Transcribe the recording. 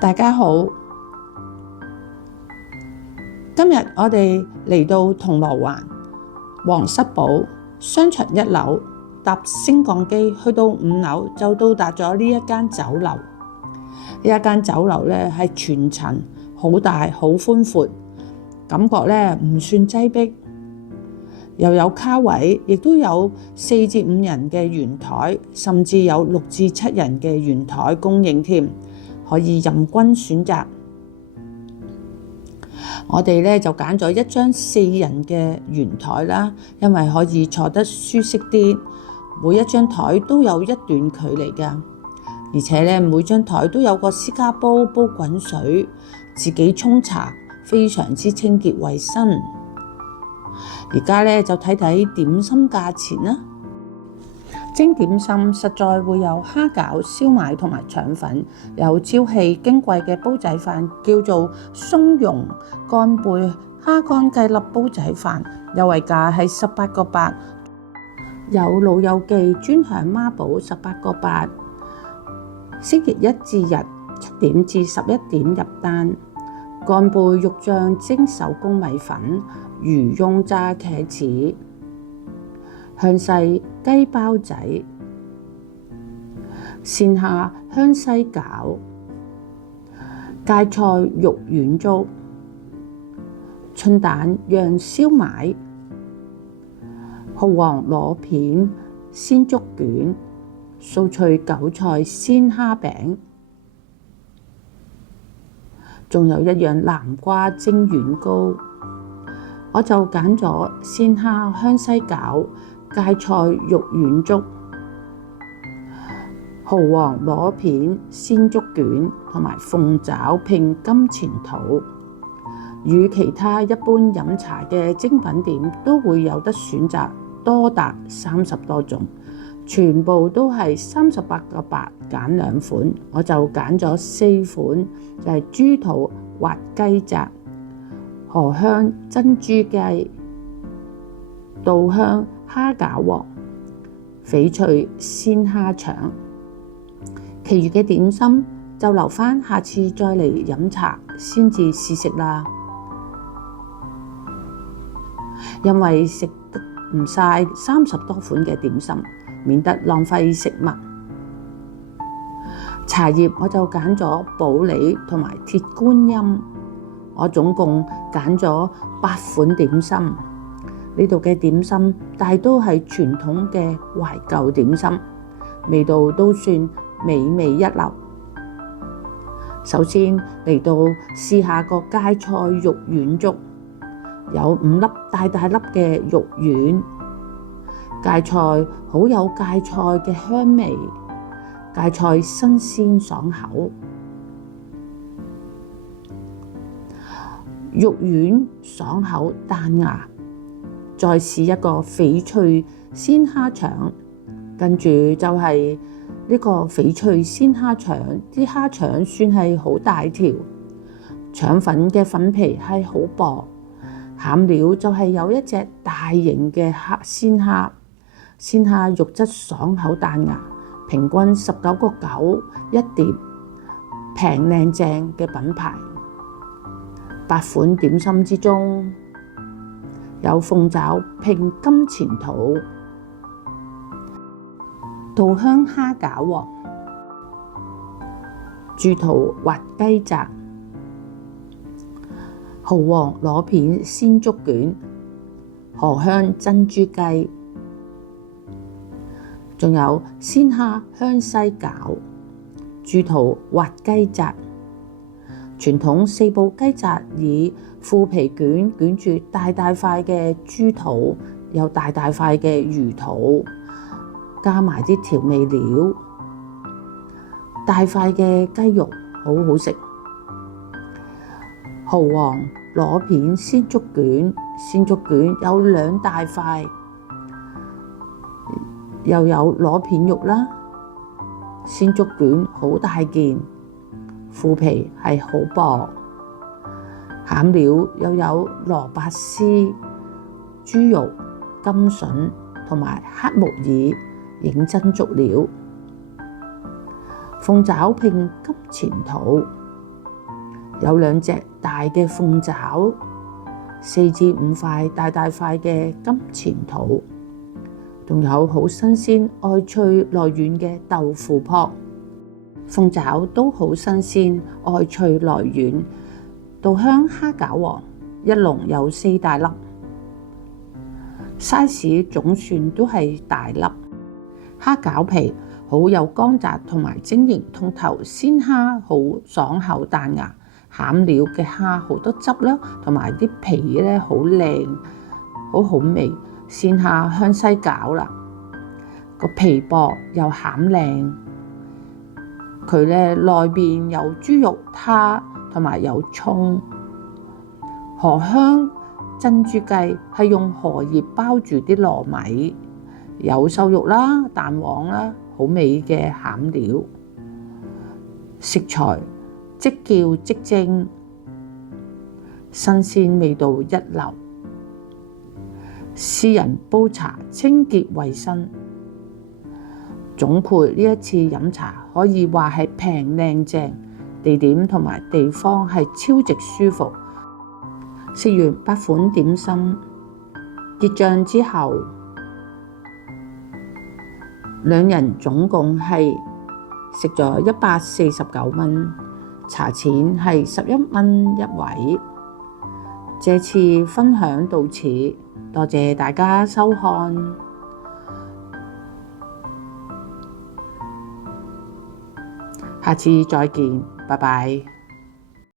大家好，今日我哋嚟到銅鑼灣皇室堡商場1樓，搭升降機去到5樓就到達咗呢一間酒樓。呢一間酒樓咧係全層好大好寬闊，感覺咧唔算擠迫，又有卡位，亦都有4至5人嘅圓台，甚至有6至7人嘅圓台供應添，可以任君選擇。我哋咧就揀咗一張4人嘅圓台啦，因為可以坐得舒適啲。每一張台都有一段距離㗎，而且咧每張台都有個私家煲煲滾水，自己沖茶，非常之清潔衛生。而家咧就睇睇點心價錢啦。蒸點心實在會有蝦餃、燒賣同埋腸粉，有朝氣矜貴嘅煲仔飯叫做松茸乾貝蝦乾雞粒煲仔飯，優惠價係18個8，有老友記專享孖寶18個8，星期一至日7點至11點入單。乾貝肉醬蒸手工米粉、魚蓉炸茄子、香西雞包仔、鮮蝦香西餃、芥菜肉丸粥、春蛋釀燒賣、蠔皇螺片鮮竹卷、酥脆韭菜鮮蝦餅，仲有一樣南瓜蒸軟糕。我就揀咗鮮蝦香西餃、芥菜肉丸粥、蠔皇螺片鮮竹卷同埋鳳爪拼金錢肚。與其他一般飲茶嘅精品店都會有得選擇，多達30多種，全部都係38個8揀2款，我就揀咗4款，就係豬肚滑雞扎、荷香珍珠雞、稻香蝦餃王、翡翠鮮蝦腸。其餘嘅點心就留返下次再嚟飲茶先至試食啦，因為食得唔晒30多款嘅點心，免得浪費食物。茶葉我就揀咗普洱同埋鐵觀音，我總共揀咗8款點心。呢度嘅點心大都係傳統嘅懷舊點心，味道都算美味一流。首先嚟到試下個芥菜肉丸粥，有5粒大大粒嘅肉丸，芥菜好有芥菜嘅香味，芥菜新鮮爽口，肉丸爽口彈牙。再試一個翡翠鮮蝦腸，跟住就係呢個翡翠鮮蝦腸，啲蝦腸算係好大條，腸粉嘅粉皮係好薄，餡料就係有一隻大型嘅鮮蝦，鮮蝦肉質爽口彈牙，平均19個9一碟，平靚正嘅品牌。8款點心之中，有鳳爪拼金錢肚、稻香蝦餃王、豬肚滑雞扎、蠔皇螺片鮮竹卷、荷香珍珠雞，仲有鮮蝦香西餃、豬肚滑雞扎。傳統4步雞扎以腐皮卷捲住大大塊嘅豬肚，有大大塊嘅魚肚，加埋啲調味料，大塊嘅雞肉好好食。蠔皇螺片鮮竹卷，鮮竹卷有2大塊，又有螺片肉啦。鮮竹卷好大件，腐皮係好薄，餡料又有蘿蔔絲、豬肉、甘筍同埋黑木耳認真足料。鳳爪拼金錢肚，有2隻大嘅鳳爪，4至5塊大大塊嘅金錢肚，仲有好新鮮、外脆內軟嘅豆腐泡。鳳爪都好新鮮、外脆內軟。稻香蝦餃王一籠有4大粒，size 總算都係大粒。蝦餃皮好有光澤同埋晶瑩通透，鮮蝦好爽口彈牙，餡料嘅蝦好多汁啦，同埋啲皮咧好靚，好味。鮮蝦香西餃啦，個皮薄又餡靚，佢咧內邊有豬肉撻同埋有蔥。荷香珍珠雞係用荷葉包住啲糯米，有瘦肉啦、蛋黃啦，好味嘅餡料。食材即叫即蒸，新鮮味道一流。私人煲茶清潔衛生。總括呢一次飲茶可以話係平靚正，地點同埋地方係超值舒服。食完8款點心，結賬之後2人總共係食咗149蚊，茶錢係11蚊一位。這次分享到此，多謝大家收看，下次再見，拜拜。